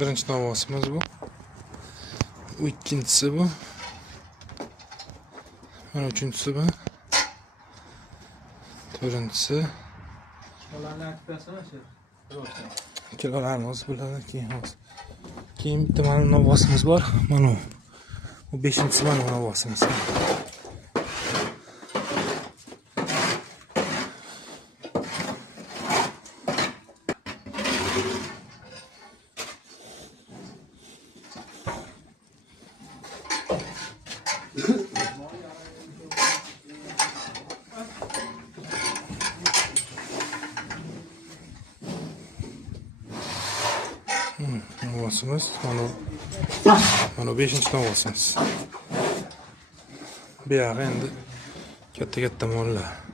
Birinchi novvosimiz bu. Ikkinchisi bu. Mana uchinchisi bu. To'rtinchisi. Kilolarimiz bo'ladi keyin hozir. Keyin bitta mana novvosimiz bor. Mana bu 5-chi mana novvosimiz. Novvosimiz mana 5-chi novvosimiz. Bu yoq endi katta mollar.